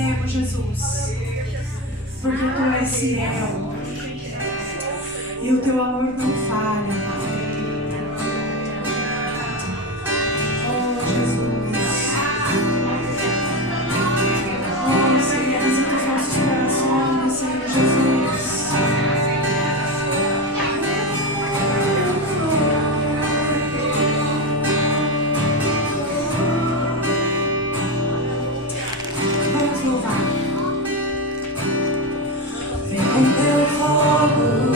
agradecemos, Jesus, porque Tu és fiel e o Teu amor não falha, Pai. Oh, Jesus. Oh, Senhor, visita os nossos corações, Senhor Jesus. Vamos louvar. Vem com Teu fogo.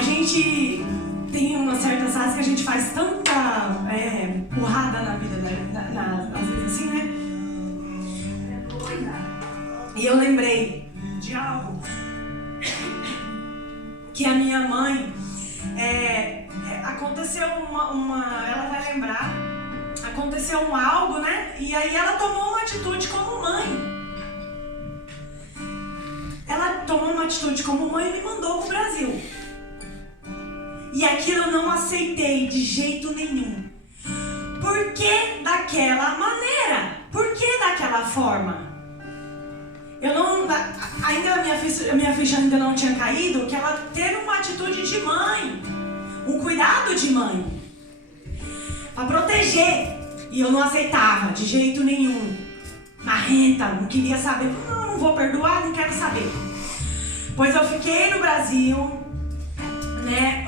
A gente tem umas certas fases que a gente faz tanta porrada na vida, às vezes assim, né? E eu lembrei de algo que a minha mãe, aconteceu ela vai lembrar, aconteceu algo, né? E aí ela tomou uma atitude como mãe. Ela tomou uma atitude como mãe e me mandou pro Brasil. E aquilo eu não aceitei de jeito nenhum. Por que daquela maneira? Por que daquela forma? Eu não... Ainda a minha ficha ainda não tinha caído, que ela teve uma atitude de mãe. Um cuidado de mãe. Pra proteger. E eu não aceitava de jeito nenhum. Marrenta, não queria saber. Não vou perdoar, não quero saber. Pois eu fiquei no Brasil, né,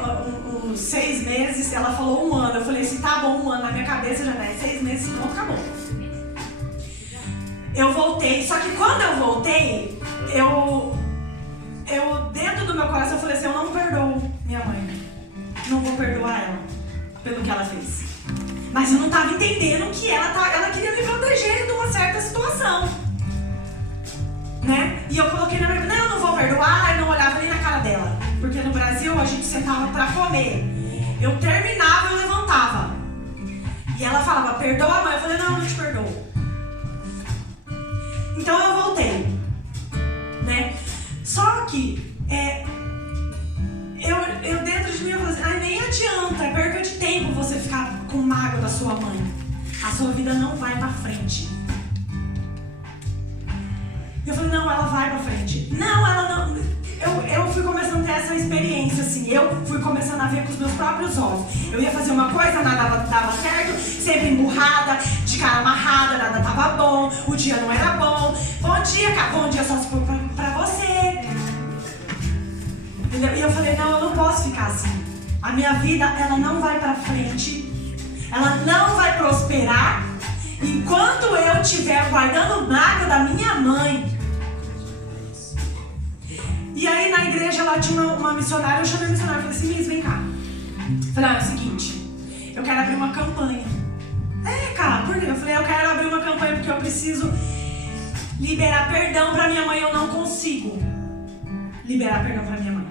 uns 6 meses. Ela falou 1 ano. Eu falei assim, tá bom, 1 ano. Na minha cabeça já é 6 meses, pronto, acabou. Eu voltei, só que quando eu voltei, eu dentro do meu coração eu falei assim, eu não perdoo minha mãe. Não vou perdoar ela pelo que ela fez. Mas eu não estava entendendo que ela queria me proteger de uma certa situação, né? E eu coloquei na minha vida, não, eu não vou perdoar, eu não olhava nem na cara dela. Porque no Brasil a gente sentava pra comer. Eu terminava, eu levantava. E ela falava, perdoa, mãe? Eu falei, não te perdoo. Então eu voltei, né? Só que eu dentro de mim eu falei assim, nem adianta, é perda de tempo você ficar com mágoa da sua mãe. A sua vida não vai pra frente. Eu falei, não, ela vai pra frente. Não, ela não. Eu fui começando a ter essa experiência, assim. Eu fui começando a ver com os meus próprios olhos. Eu ia fazer uma coisa, nada dava certo, sempre emburrada, de cara amarrada, nada tava bom, o dia não era bom. Bom dia, cara, bom dia só se for pra você. Entendeu? E eu falei, não, eu não posso ficar assim. A minha vida, ela não vai pra frente, ela não vai prosperar enquanto eu estiver guardando mágoa da minha mãe. E aí na igreja lá tinha uma missionária, eu chamei a missionária e falei assim, Miss, vem cá. Falei, é o seguinte, eu quero abrir uma campanha. Cara, por quê? Eu falei, eu quero abrir uma campanha porque eu preciso liberar perdão pra minha mãe, eu não consigo liberar perdão pra minha mãe.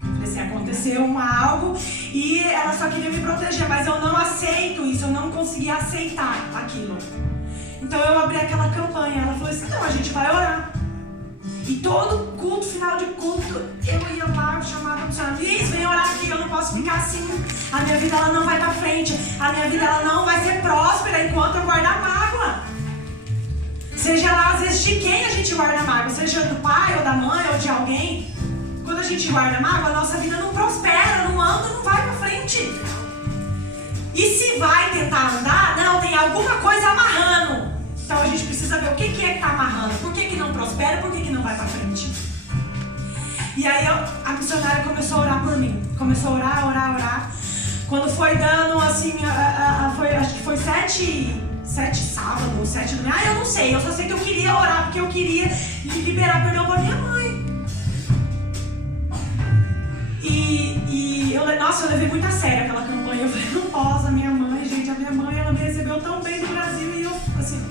Falei assim, aconteceu algo e ela só queria me proteger, mas eu não aceito isso, eu não conseguia aceitar aquilo. Então eu abri aquela campanha, ela falou assim, então a gente vai orar. E todo culto, final de culto, eu ia lá, eu chamava a missionária, Miss, vem orar aqui, eu não posso ficar assim. A minha vida ela não vai pra frente, a minha vida ela não vai ser próspera enquanto eu guardar mágoa. Seja lá, às vezes, de quem a gente guarda mágoa, seja do pai ou da mãe ou de alguém. Quando a gente guarda mágoa, a nossa vida não prospera, não anda, não vai pra frente. E se vai tentar andar, não, tem alguma coisa amarrando. Então a gente precisa ver o que é que tá amarrando, por que não prospera, por que não vai pra frente. E aí a missionária começou a orar por mim. Começou a orar. Quando foi dando assim, acho que foi 7 sábados, 7 domingos. Eu não sei, eu só sei que eu queria orar, porque eu queria liberar perdão pra minha mãe. E eu levei muito a sério aquela campanha. Eu falei, não posso, a minha mãe, gente, a minha mãe, ela me recebeu tão bem no Brasil e eu, assim...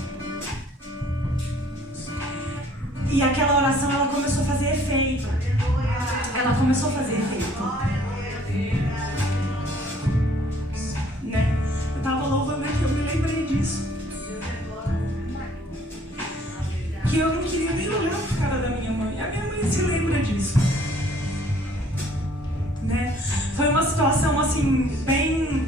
E aquela oração, ela começou a fazer efeito. Né? Eu tava louvando aqui, eu me lembrei disso. Que eu não queria nem olhar pra cara da minha mãe. A minha mãe se lembra disso. Né? Foi uma situação assim, bem...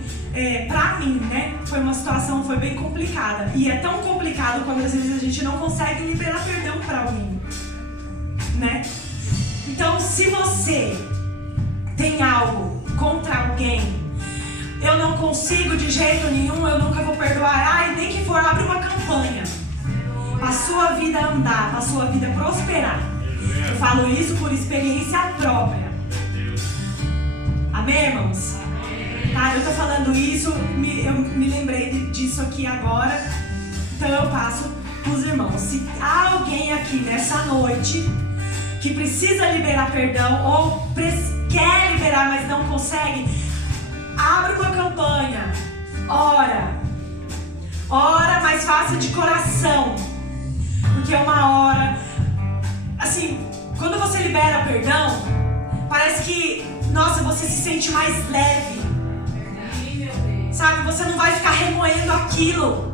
pra mim, né? Foi bem complicada. E é tão complicado quando às vezes a gente não consegue liberar perdão pra alguém. Né? Então, se você tem algo contra alguém, eu não consigo de jeito nenhum, eu nunca vou perdoar. Nem que for, abre uma campanha pra sua vida andar, pra sua vida prosperar. Eu falo isso por experiência própria. Amém, irmãos? Tá, eu tô falando isso, eu me lembrei disso aqui agora, então eu passo pros irmãos. Se há alguém aqui nessa noite que precisa liberar perdão ou quer orar, mas não consegue, abre uma campanha. Ora, mas faça de coração. Porque é uma hora, assim, quando você libera o perdão, parece que, nossa, você se sente mais leve. Sabe, você não vai ficar remoendo aquilo.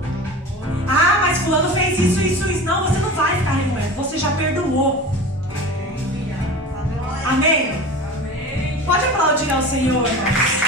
Ah, mas fulano fez isso. Não, você não vai ficar remoendo, você já perdoou. Amém? Pode aplaudir ao Senhor, irmãos.